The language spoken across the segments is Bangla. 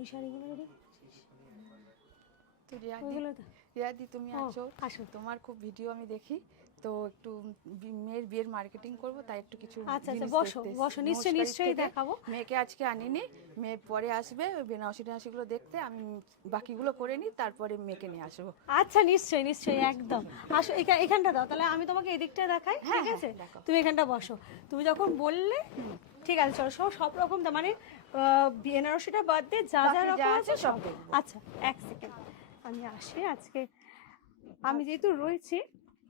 ওই শাড়িগুলো তো ওইগুলো তো রিয়াদি তুমি আসো, তোমার খুব ভিডিও আমি দেখি, তো একটু মেয়ের বিয়ের মার্কেটিং করব, তাই একটু কিছু আচ্ছা আচ্ছা বসো বসো, নিশ্চয়ই দেখাবো। মেয়েকে আজকে আনিনি, মেয়ে পরে আসবে ওই বেনারসি টেনারসিগুলো দেখতে, আমি বাকিগুলো করে নিই, তারপরে মেয়েকে নিয়ে আসবো। আচ্ছা নিশ্চয়ই একদম। আসো এখানটা দাও, তাহলে আমি তোমাকে এদিকটা দেখাই, ঠিক আছে? তুমি এখানটা বসো। তুমি যখন বললে ঠিক আছে, চলো সব রকম মানে বেনারসিটা বাদ দিয়ে যা যা রকম আছে সব। আচ্ছা এক সেকেন্ড, আমি আসি আজকে, আমি যেহেতু রয়েছি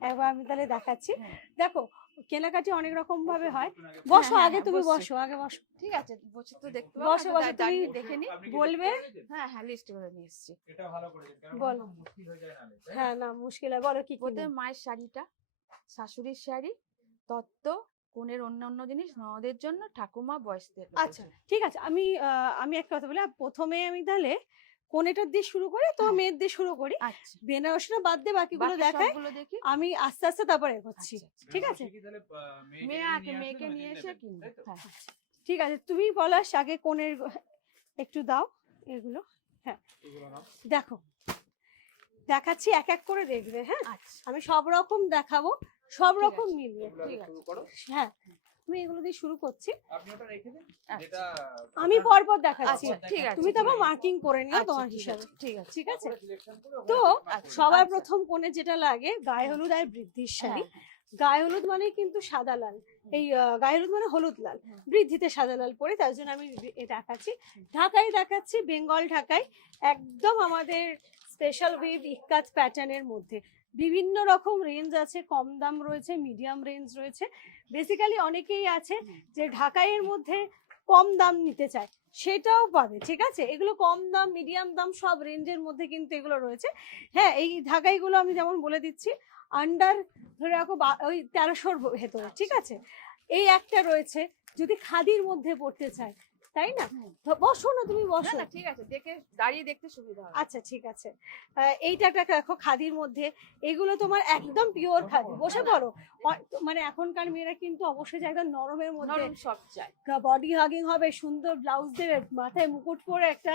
একবার আমি তাহলে দেখাচ্ছি। দেখো কেনাকাটি অনেক রকম ভাবে হয়। বসো আগে, তুমি বসো, আগে বসো। ঠিক আছে, বসে তো দেখতে বসো বসো, তুমি দেখে নি বলবে। হ্যাঁ লিস্ট করে নিয়ে এসেছি। এটা ভালো করেছেন, কারণ বলো। মুশকিল হয়ে যায় না। হ্যাঁ না মুশকিল হয়, বলো কি কি ওদের মায়ের শাড়িটা, শাশুড়ির শাড়ি, তত্ত্ব, কোনের অন্য জিনিস, ননদের জন্য, ঠাকুমা, বয়সদের। আচ্ছা ঠিক আছে, আমি একটা কথা বলি, প্রথমে আমি তাহলে কোনেটার দিয়ে শুরু করি, তো মেয়ের দিয়ে শুরু করি। আচ্ছা, বেনারসিটা বাদ দিয়ে বাকিগুলো দেখাই, আমি আস্তে আস্তে তারপরে এগোচ্ছি। ঠিক আছে, মেয়েকে নিয়ে এসে কিনবে। হ্যাঁ ঠিক আছে, তুমি পলাশ আগে কোনের একটু দাও এগুলো। হ্যাঁ দেখো দেখাচ্ছি, এক এক করে দেখবে। হ্যাঁ আমি সব রকম দেখাবো, সব রকম মিলিয়ে। হ্যাঁ আমি এগুলো দিয়ে শুরু করছি, আমি পরপর দেখাচ্ছি। ঠিক আছে, তুমি তো আবার মার্কিং করে নিও তোমার হিসাবে। ঠিক আছে ঠিক আছে, তো সবার প্রথম কোণে যেটা লাগে গায়ে হলুদ আর বৃদ্ধির শাড়ি। গায়ে হলুদ মানে কিন্তু সাদা লাল, এই গায়ে হলুদ মানে হলুদ লাল, বৃদ্ধিতে সাদা লাল পরে, তার জন্য আমি দেখাচ্ছি। ঢাকাই দেখাচ্ছি, বেঙ্গল ঢাকাই, একদম আমাদের স্পেশাল উইথ ইক্কাত প্যাটার্নের মধ্যে। বিভিন্ন রকম রেঞ্জ আছে, কম দাম রয়েছে, মিডিয়াম রেঞ্জ রয়েছে। বেসিক্যালি অনেকেই আছে যে ঢাকাইয়ের মধ্যে কম দাম নিতে চায়, সেটাও পাবে। ঠিক আছে, এগুলো কম দাম মিডিয়াম দাম সব রেঞ্জের মধ্যে কিন্তু এগুলো রয়েছে। হ্যাঁ এই ঢাকাইগুলো আমি যেমন বলে দিচ্ছি, আন্ডার ধরে রাখো ওই 1300-র ভেতরে। ঠিক আছে, এই একটা রয়েছে যদি খাদির মধ্যে পড়তে চায়, তাই না? বসো না, তুমি বসো। না ঠিক আছে, দেখে দাঁড়িয়ে দেখতে সুবিধা হবে। আচ্ছা ঠিক আছে, এইটা একটা দেখো খাদির মধ্যে, এগুলো তোমার একদম পিওর খাদি। বসে পড়ো, মানে এখনকার মেয়েরা কিন্তু অবশ্যই একদম নরমের মধ্যে সব চাই, বডি হাগিং হবে, সুন্দর ব্লাউজ দেবে, মাথায় মুকুট পরে একটা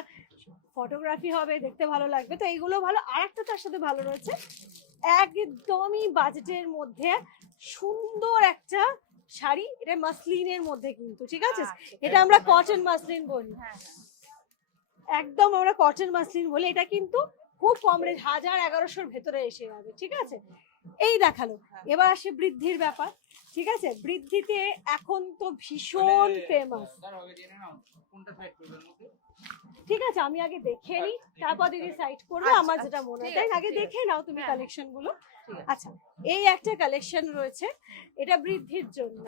ফটোগ্রাফি হবে, দেখতে ভালো লাগবে। তো এইগুলো ভালো। আর একটা তার সাথে ভালো রয়েছে, একদমই বাজেটের মধ্যে সুন্দর একটা শাড়ি, এটা মাসলিনের মধ্যে কিন্তু। ঠিক আছে, এটা আমরা কটন মাসলিন বলি। একদম আমরা কটন মাসলিন বলি, এটা কিন্তু খুব কম রেঞ্জ, 1000-1100-র ভেতরে এসে যাবে। ঠিক আছে, এই দেখালো। এবার আসে বৃদ্ধির ব্যাপার। ঠিক আছে, বৃদ্ধিতে এখন তো ভীষণ ফেমাস। ঠিক আছে, আমি আগে দেখে নিই, তারপর দিদি সাইড করবে, আমার যেটা মনে হয়। তাই আগে দেখে নাও তুমি কালেকশন গুলো। আচ্ছা এই একটা কালেকশন রয়েছে, এটা বৃদ্ধির জন্য।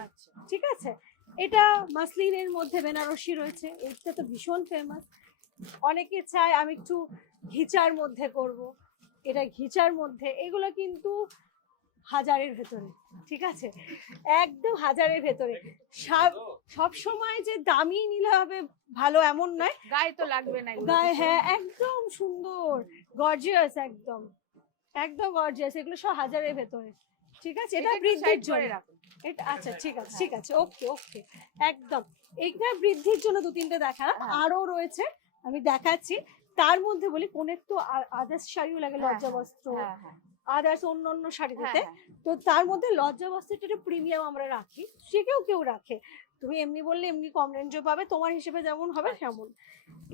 ঠিক আছে, এটা মাসলিনের মধ্যে বেনারসি রয়েছে, এটা তো ভীষণ ফেমাস। অনেকে চায় আমি একটু ঘিচার মধ্যে করব, এটা ঘিচার মধ্যে, এগুলো কিন্তু 1000-এর ভেতরে। ঠিক আছে, একদম 1000-এর ভেতরে। সব সময় যে দামি নিলে হবে ভালো এমন নয়, গায়ে তো লাগবে না গায়ে। হ্যাঁ একদম সুন্দর গর্জিয়াস, একদম একদম গর্জিয়াস, এগুলো সব 1000-এর ভেতরে। ঠিক আছে, এটা বৃদ্ধির জন্য। এটা আচ্ছা ঠিক আছে, ঠিক আছে, ওকে ওকে একদম। এইটা বৃদ্ধির জন্য 2-3টে দেখা, আরো রয়েছে আমি দেখাচ্ছি। তার মধ্যে বলি কোনের তো আদার্স শাড়িও লাগে, লজ্জা বস্ত্র, আদার্স অন্য শাড়ি দিতে। তো তার মধ্যে লজ্জা বস্ত্রটা একটু প্রিমিয়াম আমরা রাখি, সে কেউ রাখে। তুমি এমনি বললে এমনি কম রেঞ্জও পাবে, তোমার হিসেবে যেমন হবে তেমন।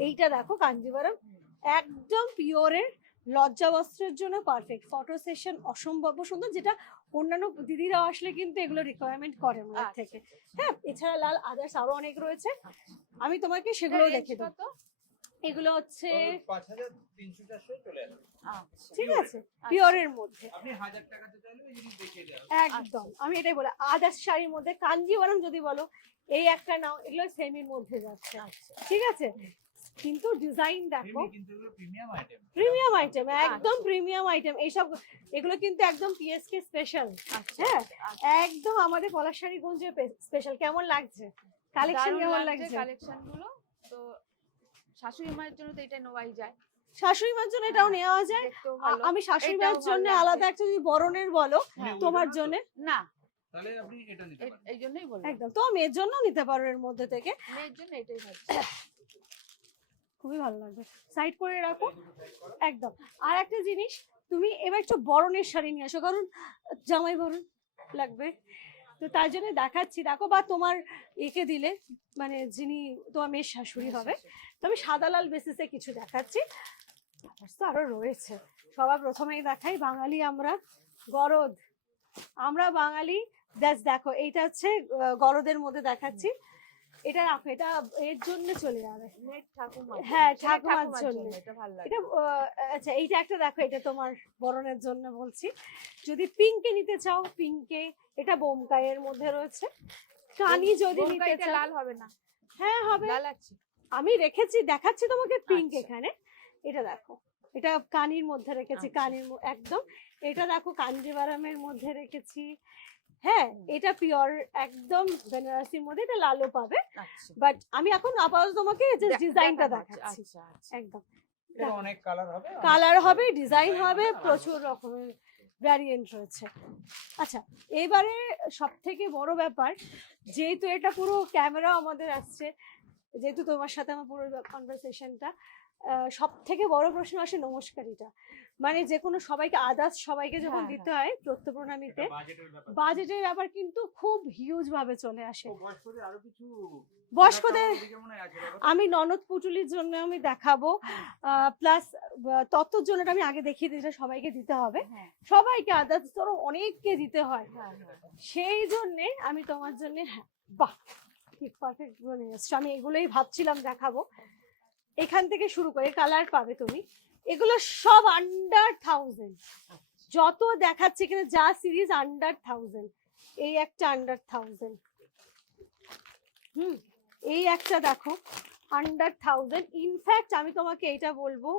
এইটা দেখো কাঞ্জিভারাম, একদম পিওরের লজ্জা বস্ত্রের জন্য পারফেক্ট। ফটো সেশন অসম্ভব সুন্দর, যেটা অন্যান্য দিদিরা আসলে কিন্তু এগুলো রিকোয়ারমেন্ট করে আমার থেকে। হ্যাঁ এছাড়া লাল আদার্স আরো অনেক রয়েছে, আমি তোমাকে সেগুলো দেখে দেবো। এগুলো হচ্ছে 5300-400 চলে আসবে। ঠিক আছে, পিওরের মধ্যে আপনি 1000 টাকাতে চাইলে ওই জিনিস দেখিয়ে দেব একদম। আমি এটাই বলি, আদার্স শাড়ির মধ্যে কাঞ্জিভারাম যদি বলো এই একটা নাও, এগুলো সেমির মধ্যে যাচ্ছে। ঠিক আছে, কিন্তু ডিজাইন দেখো, কিন্তু এগুলো প্রিমিয়াম আইটেম, প্রিমিয়াম আইটেম, একদম প্রিমিয়াম আইটেম। এইসব এগুলো কিন্তু একদম পিএসকে স্পেশাল। হ্যাঁ একদম আমাদের পলাশ শাড়িগঞ্জের স্পেশাল। কেমন লাগছে কালেকশন? কেমন লাগছে কালেকশন গুলো? তো শাশুড়ি মায়ের জন্য তো এটা নেওয়াই যায়, শাশুড়ি মার জন্য এটাও নেওয়া যায়। আমি শাশুড়ি মার জন্য আলাদা একটা যদি বরণের বলো, তোমার জন্য না, তাহলে আপনি এটা নিতে পারেন। এই জন্যই বললাম একদম, তো মেয়ের জন্য নিতে পারো, এর মধ্যে থেকে মেয়ের জন্য এটাই ভাবছি। খুবই ভালো লাগবে, সাইড করে রাখো একদম। আর একটা জিনিস, তুমি এবার একটু বরণের শাড়ি নিয়ে আসো, কারণ জামাই বরণ লাগবে, তো তার জন্য দেখাচ্ছি দেখো, বা তোমার একে দিলে মানে যিনি তোমার মেয়ের শাশুড়ি হবে, তো আমি সাদা লাল বেসিসে কিছু দেখাচ্ছি, তো আরো রয়েছে। সবার প্রথমেই দেখাই, বাঙালি আমরা, গরদ, আমরা বাঙালি। দেখো এইটা হচ্ছে গরদের মধ্যে দেখাচ্ছি, এটা রাখো, এটা এর জন্য চলে যাবে, হ্যাঁ ঠাকুমার জন্য এটা ভালো লাগে। এটা আচ্ছা এইটা একটা দেখো, এটা তোমার বরণের জন্য বলছি। যদি পিঙ্কে নিতে চাও পিঙ্কে, এটা বোমকাইয়ের মধ্যে রয়েছে। কানি যদি নিতে বোমকাইটা চাও, লাল হবে না? হ্যাঁ হবে, লাল আছে। আমি রেখেছি দেখাচ্ছি তোমাকে পিঙ্ক আচ্ছা। এখানে। এটা দেখো, এটা কানির মধ্যে রেখেছি, আচ্ছা। কানির একদম। এটা দেখো কাঞ্জিভারামের মধ্যে রেখেছি, হ্যাঁ এটা পিওর একদম বেনারসির মধ্যে, এটা লালও পাবে, আচ্ছা। বাট আমি এখন আপাতত তোমাকে জাস্ট ডিজাইনটা দেখানো হচ্ছে। দেখাচ্ছি আচ্ছা আচ্ছা। একদম। এটা অনেক কালার হবে, কালার হবে, ডিজাইন design হবে, হবে, প্রচুর রকমের ভ্যারিয়েন্ট রয়েছে। আচ্ছা এবারে সব থেকে বড় ব্যাপার, যেহেতু এটা পুরো ক্যামেরা আমাদের আসছে, যেহেতু তোমার সাথে আমার পুরো কনভারসেশনটা, সব থেকে বড় প্রশ্ন আসে নমস্কারিটা, মানে যে কোনো সবাইকে আদার্স সবাইকে যখন হ্যাঁ, দিতে হয় প্রত্যপ্রণামীতে, বাজেটের ব্যাপার। বাজেটের ব্যাপার কিন্তু খুব হিউজ ভাবে চলে আসে। ও, বয়স্কদের আরো কিছু বয়স্কদের ওদিকে মনে হয় আছে ব্যাপার। আমি ননদ পুটুলির জন্য আমি দেখাবো, প্লাস তত্ত্বর জন্য আমি আগে দেখিয়ে দিই, যেটা সবাইকে দিতে হবে, হ্যাঁ। সবাইকে আদার্স ধরো অনেককে দিতে হয়, হ্যাঁ, হ্যাঁ, হ্যাঁ। সেই জন্যে আমি তোমার জন্য, হ্যাঁ বাহ ঠিক পারফেক্ট বলে এসছো, আমি এগুলোই ভাবছিলাম দেখাবো। এখান থেকে শুরু করে কালার পাবে তুমি, এগুলো সব আন্ডার 1000, যত দেখাচ্ছে এখানে যা সিরিজ আন্ডার 1000, এই একটা আন্ডার 1000, এই একটা দেখো আন্ডার 1000। ইনফ্যাক্ট আমি তোমাকে এটা বলবো,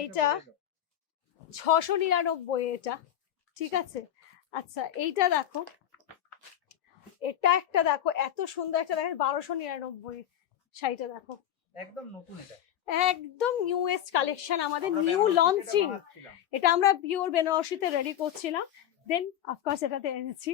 এইটা 699 এটা, ঠিক আছে। আচ্ছা এইটা দেখো, এটা একটা দেখো, এত সুন্দর একটা দেখো, 1299 শাড়িটা দেখো, একদম নতুন এটা, একদম নিউয়েস্ট কালেকশন, আমাদের আমরা নিউ বেনারসিতে এটা লঞ্চিং। বানাচ্ছিলাম। এটা আমরা পিওর বেনারসিতে রেডি করছিলাম, দেন অফকোর্স এটাতে এনেছি।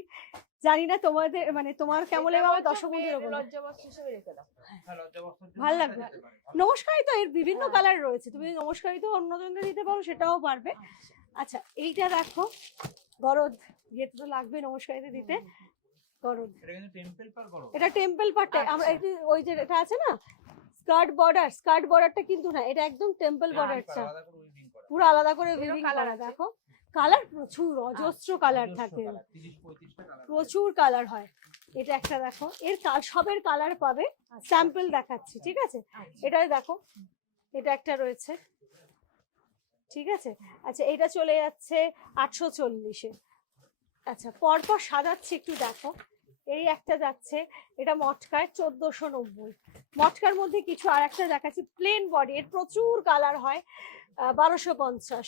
জানি না তোমাদের মানে তোমার কেমন এটা লাগবে, আমার বলছো দর্শক বন্ধুরা মেয়ের বলো। লজ্জাবস্ত্র হিসেবে রেখে দাও। হ্যাঁ, লজ্জাবস্ত্রের জন্য ভালো এটা লাগবে। যেতে পারে। নমস্কারই তো এর বিভিন্ন হ্যাঁ। কালার রয়েছে, তুমি নমস্কারই তো অন্যজনকে দিতে পারো, সেটাও পারবে। আচ্ছা। আচ্ছা এইটা দেখো, গরদ, যেহেতু তো লাগবে নমস্কারিতে দিতে, গরদ, এটা কিন্তু টেম্পল পার করো। এটা টেম্পল পাটে, আমরা আচ্ছা। একটু ওই যে এটা আছে না স্কার্ট বর্ডারটা কিন্তু না, এটা একদম টেম্পল বর্ডারটা, আলাদা করে উইভিং করা। পুরো আলাদা করে এরও উইভিং colour করা। আছে? দেখো কালার প্রচুর, অজস্র কালার অজস্র থাকে, colour, 30-35টা কালার। প্রচুর কালার হয়। এটা একটা দেখো, এর সবের কালার পাবে, স্যাম্পল দেখাচ্ছি, ঠিক আছে। আচ্ছা। এটাই দেখো, এটা একটা রয়েছে, ঠিক আছে। আচ্ছা এটা চলে যাচ্ছে 840-এ। আচ্ছা পরপর সাজাচ্ছি একটু দেখো, এই একটা যাচ্ছে, এটা মটকায় 1490, মটকার মধ্যে কিছু আর একটা দেখাচ্ছি প্লেন বডি, এর প্রচুর কালার হয়, 1250,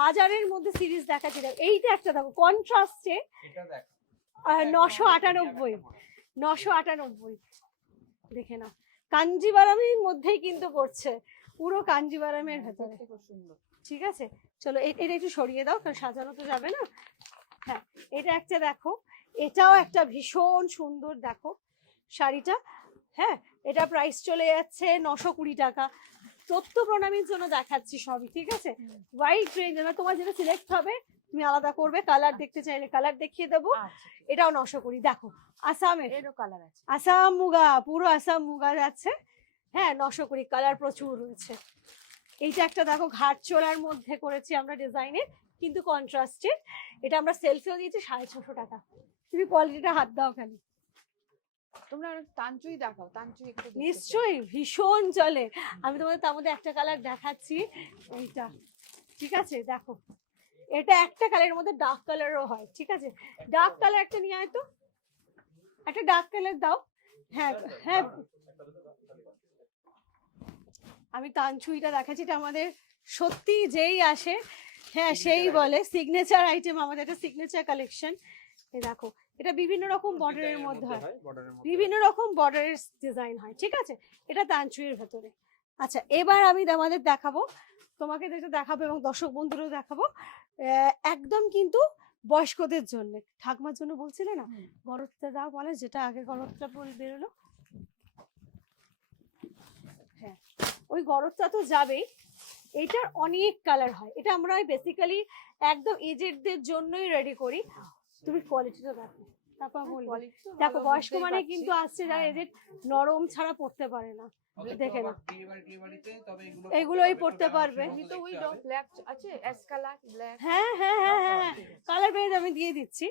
হাজারের মধ্যে সিরিজ দেখাচ্ছি। দেখো এইটা একটা দেখো কন্ট্রাস্টে, এটা দেখ, 998, 998, দেখে নাও, কাঞ্জিভারামের মধ্যেই কিন্তু পড়ছে, পুরো কাঞ্জিভারামের ভেতরে, দেখতে খুব সুন্দর। ঠিক আছে। চলো এটা একটু সরিয়ে দাও, কারণ সাজানো তো যাবে না। হ্যাঁ এটা একটা দেখো, এটাও একটা ভীষণ সুন্দর দেখো শাড়িটা, হ্যাঁ এটা প্রাইস চলে যাচ্ছে 920 টাকা। তথ্য প্রণামীর জন্য দেখাচ্ছি সবই, ঠিক আছে। হোয়াইট রেঞ্জ, তোমার যেটা সিলেক্ট হবে তুমি আলাদা করবে, কালার দেখতে চাইলে কালার দেখিয়ে দেবো। আচ্ছা। এটাও 920, দেখো আসামের, এরও কালার আছে। আসাম মুগা, পুরো আসাম মুগা যাচ্ছে, হ্যাঁ 920, কালার প্রচুর রয়েছে। এইটা একটা দেখো ঘাট চোলার মধ্যে করেছি আমরা ডিজাইনের, কিন্তু কন্ট্রাস্টের, এটা আমরা সেলফিও দিয়েছি 650 টাকা। তুমি কোয়ালিটিটা হাত দাও খালি। তোমরা তাঞ্চুই দেখাও, তাঞ্চুই একটু দেখতে চাই। নিশ্চয়ই ভীষণ চলে, আমি তোমাদের তার মধ্যে একটা কালার দেখাচ্ছি, এইটা, ঠিক আছে। দেখো এটা একটা কালারের মধ্যে ডার্ক কালারও হয়, ঠিক আছে। ডার্ক কালার একটা নিয়ে আয় তো, একটা ডার্ক কালার দাও। হ্যাঁ হ্যাঁ আমি তানচুইটা দেখাচ্ছি, এটা আমাদের সত্যি যেই আসে হ্যাঁ সেই বলে সিগনেচার আইটেম, আমাদের একটা সিগনেচার কালেকশন। এই দেখো এটা বিভিন্ন রকম বর্ডারের মধ্যে হয়, বর্ডারের মধ্যে বিভিন্ন রকম বর্ডারের ডিজাইন হয়, ঠিক আছে। এটা তানচুইয়ের ভেতরে। আচ্ছা এবার আমি আমাদের দেখাবো, তোমাকে যেটা দেখাবো এবং দর্শক বন্ধুরও দেখাবো, একদম কিন্তু বয়স্কদের জন্য, ঠাকুমার জন্য বলছিলে না, গরদটা দাও বলে, যেটা আগে গরদটা বেরোলো, হ্যাঁ ওই গরজটা তো যাবেই, এটার অনেক কালার হয়। এটা আমরা বেসিক্যালি একদম এজেডদের জন্যই রেডি করি। তুমি কোয়ালিটিটা দেখো, তারপর বলবো। Quality তো দেখো ভালো, বয়স্ক বুঝতেই মানে পারছি। কিন্তু আসছে যারা হ্যাঁ। এজেড, নরম ছাড়া পড়তে পারে না। দেখে নাও। তবে এগুলোই পড়তে পারবে। এমনি তো ওই ব্ল্যাক আছে, অ্যাশ কালার, ব্ল্যাক। হ্যাঁ হ্যাঁ হ্যাঁ হ্যাঁ, কালার পেজ আমি দিয়ে দিচ্ছি।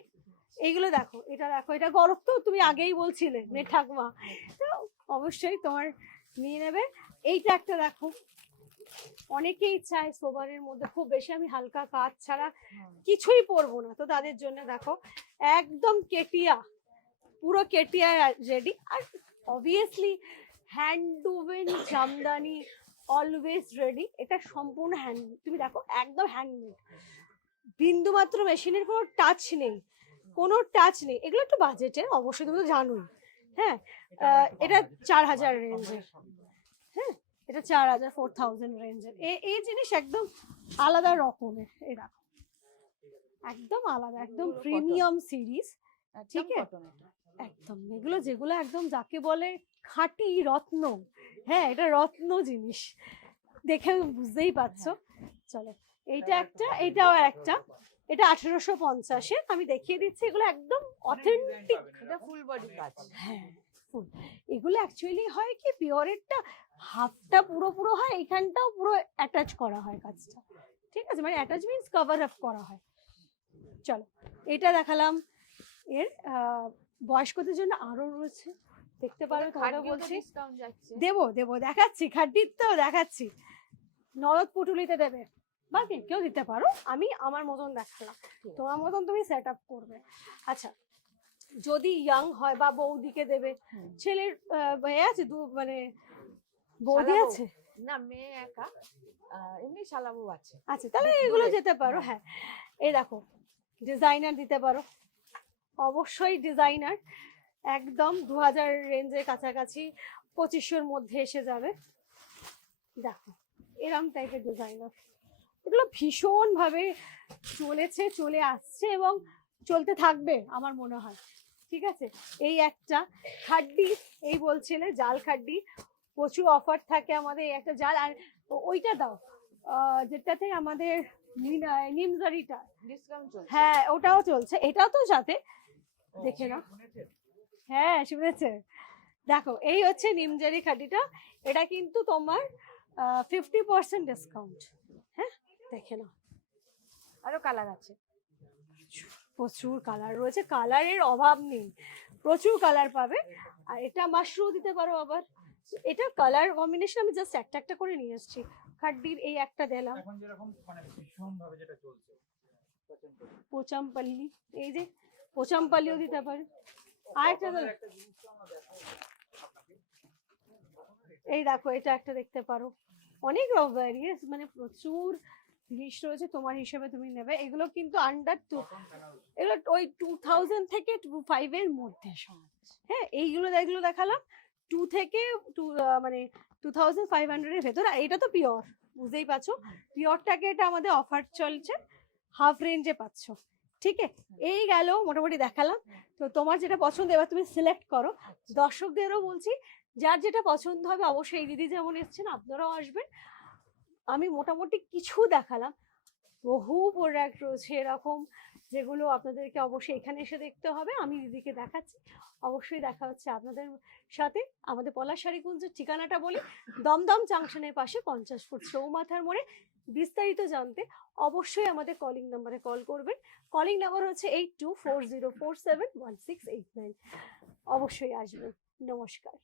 এইগুলো দেখো, এটা দেখো, এটা গরম তো, তুমি আগেই বলছিলে মেয়ে ঠাকুমা, তো অবশ্যই তোমার নিয়ে নেবে। এইটা একটা দেখো, অনেকেই চায় সোবারের মধ্যে খুব বেশি আমি হালকা কাজ ছাড়া কিছুই পরবো না, তো তাদের জন্য দেখো একদম কেটিয়া, পুরো কেটিয়া রেডি। আর obviously hand woven Jamdani always ready. এটা সম্পূর্ণ হ্যান্ড, তুমি দেখো একদম হ্যান্ডমেড, বিন্দু মাত্র মেশিনের কোনো টাচ নেই, কোনো টাচ নেই। এগুলো একটু বাজেটের, অবশ্যই তুমি তো জানোই। হ্যাঁ, এটা 4000 রেঞ্জের। হ্যাঁ, এটা 4000 4000 রেঞ্জের। এই জিনিস একদম আলাদা রকমের, এরা একদম আলাদা, একদম প্রিমিয়াম সিরিজ। ঠিক আছে, একদম এগুলো যেগুলো একদম যাকে বলে খাঁটি রত্ন। হ্যাঁ, এটা রত্ন জিনিস, দেখে বুঝতেই পারছো। চলো, এইটা একটা, এটাও একটা, এটা 1850-এর। আমি দেখিয়ে দিচ্ছি, এগুলো একদম অথেন্টিক। এটা ফুল বডি কাজ। হ্যাঁ, ফুল। এগুলো অ্যাকচুয়ালি হয় কি, পিওরেরটা হাফটা পুরো পুরো হয়, এইখানটাও পুরো অ্যাটাচ করা হয় কাজটা। ঠিক আছে, মানে অ্যাটাচ মিন্স কভার আপ করা হয়। চলো, এটা দেখালাম। এর বয়স্কদের জন্য আরো রয়েছে, দেখতে পারো, তোমাদের বলছি। ডিসকাউন্ট যাচ্ছে। দেবো দেবো, দেখাচ্ছি, খাড্ডির তো দেখাচ্ছি। নরদ পুটুলিতে দেবে, বাকি কেউ দিতে পারো, আমি আমার মতন দেখালাম, তোমার মতন তুমি সেট আপ করবে। আচ্ছা, যদি ইয়াং হয় বা বৌদিকে দেবে, ছেলের মেয়ে আছে, মানে বৌদি শালাবৌ। আছে, না, মেয়ে একা, এমনি শালাবু আছে। আচ্ছা, তাহলে এগুলো যেতে পারো। হ্যাঁ, এই দেখো, ডিজাইনার দিতে পারো, অবশ্যই ডিজাইনার, একদম 2000 রেঞ্জের কাছাকাছি, 2500-র মধ্যে এসে যাবে। দেখো এরম টাইপের ডিজাইনার, এগুলো ভীষণ ভাবে চলেছে, চলে আসছে এবং চলতে থাকবে আমার মনে হয়। ঠিক আছে, এই একটা খাড্ডি, এই বলছিলে জাল খাড্ডি, প্রচুর অফার থাকে আমাদের। এই একটা জাল, আর ওইটা দাও যেটাতে আমাদের নিমজারিটা, ডিসকাউন্ট চলছে। হ্যাঁ ওটাও চলছে, এটাও তো সাথে দেখে নাও। হ্যাঁ, শুনেছে। দেখো, এই হচ্ছে নিমজারি খাডিটা, এটা কিন্তু তোমার 50% ডিসকাউন্ট। হ্যাঁ, দেখে নাও, আরো কালার আছে, প্রচুর কালার রয়েছে, কালারের অভাব নেই, প্রচুর কালার পাবে। আর এটা মাশরু দিতে পারো আবার, এটা কালার কম্বিনেশন আমি জাস্ট একটা একটা করে নিয়ে এসেছি। খাড্ডির এই একটা দিলাম, এখন যেরকম মানে ভীষণ ভাবে যেটা চলছে পোচামপাল্লি, এই যে পোচামপাল্লিও দিতে পারে। আর একটা এই দেখো, এটা একটা দেখতে পারো, অনেক ভ্যারিয়েস, মানে প্রচুর জিনিস রয়েছে, তোমার হিসেবে তুমি নেবে। এগুলো কিন্তু আন্ডার এগুলো ওই 2000 থেকে 25 এর মধ্যে সব। হ্যাঁ, এইগুলো এগুলো দেখালাম 2 থেকে মানে 2500 এর ভেতর। আর এটা তো পিওর, বুঝতেই পারছো, পিওরটাকে এটা আমাদের অফার চলছে, হাফ রেঞ্জে পাচ্ছ। ঠিক আছে, এই গেল মোটামুটি দেখালাম। তো তোমার যেটা পছন্দ এবার তুমি সিলেক্ট করো। দর্শকদেরও বলছি, যার যেটা পছন্দ হবে, অবশ্যই এই দিদি যেমন এসছেন আপনারাও আসবেন। আমি মোটামুটি কিছু দেখালাম, বহু প্রোডাক্ট রয়েছে এরকম যেগুলো আপনাদেরকে অবশ্যই এখানে এসে দেখতে হবে। আমি দিদিকে দেখাচ্ছি, অবশ্যই দেখা হচ্ছে আপনাদের সাথে। আমাদের পলাশবাড়ি কুঞ্জের ঠিকানাটা বলি, দমদম জাংশনের পাশে 50 ফুট চৌমাথার মোড়ে। বিস্তারিত জানতে অবশ্যই আমাদের কলিং নাম্বারে কল করবেন। কলিং নাম্বার হচ্ছে 8240471689। অবশ্যই আসবেন। নমস্কার।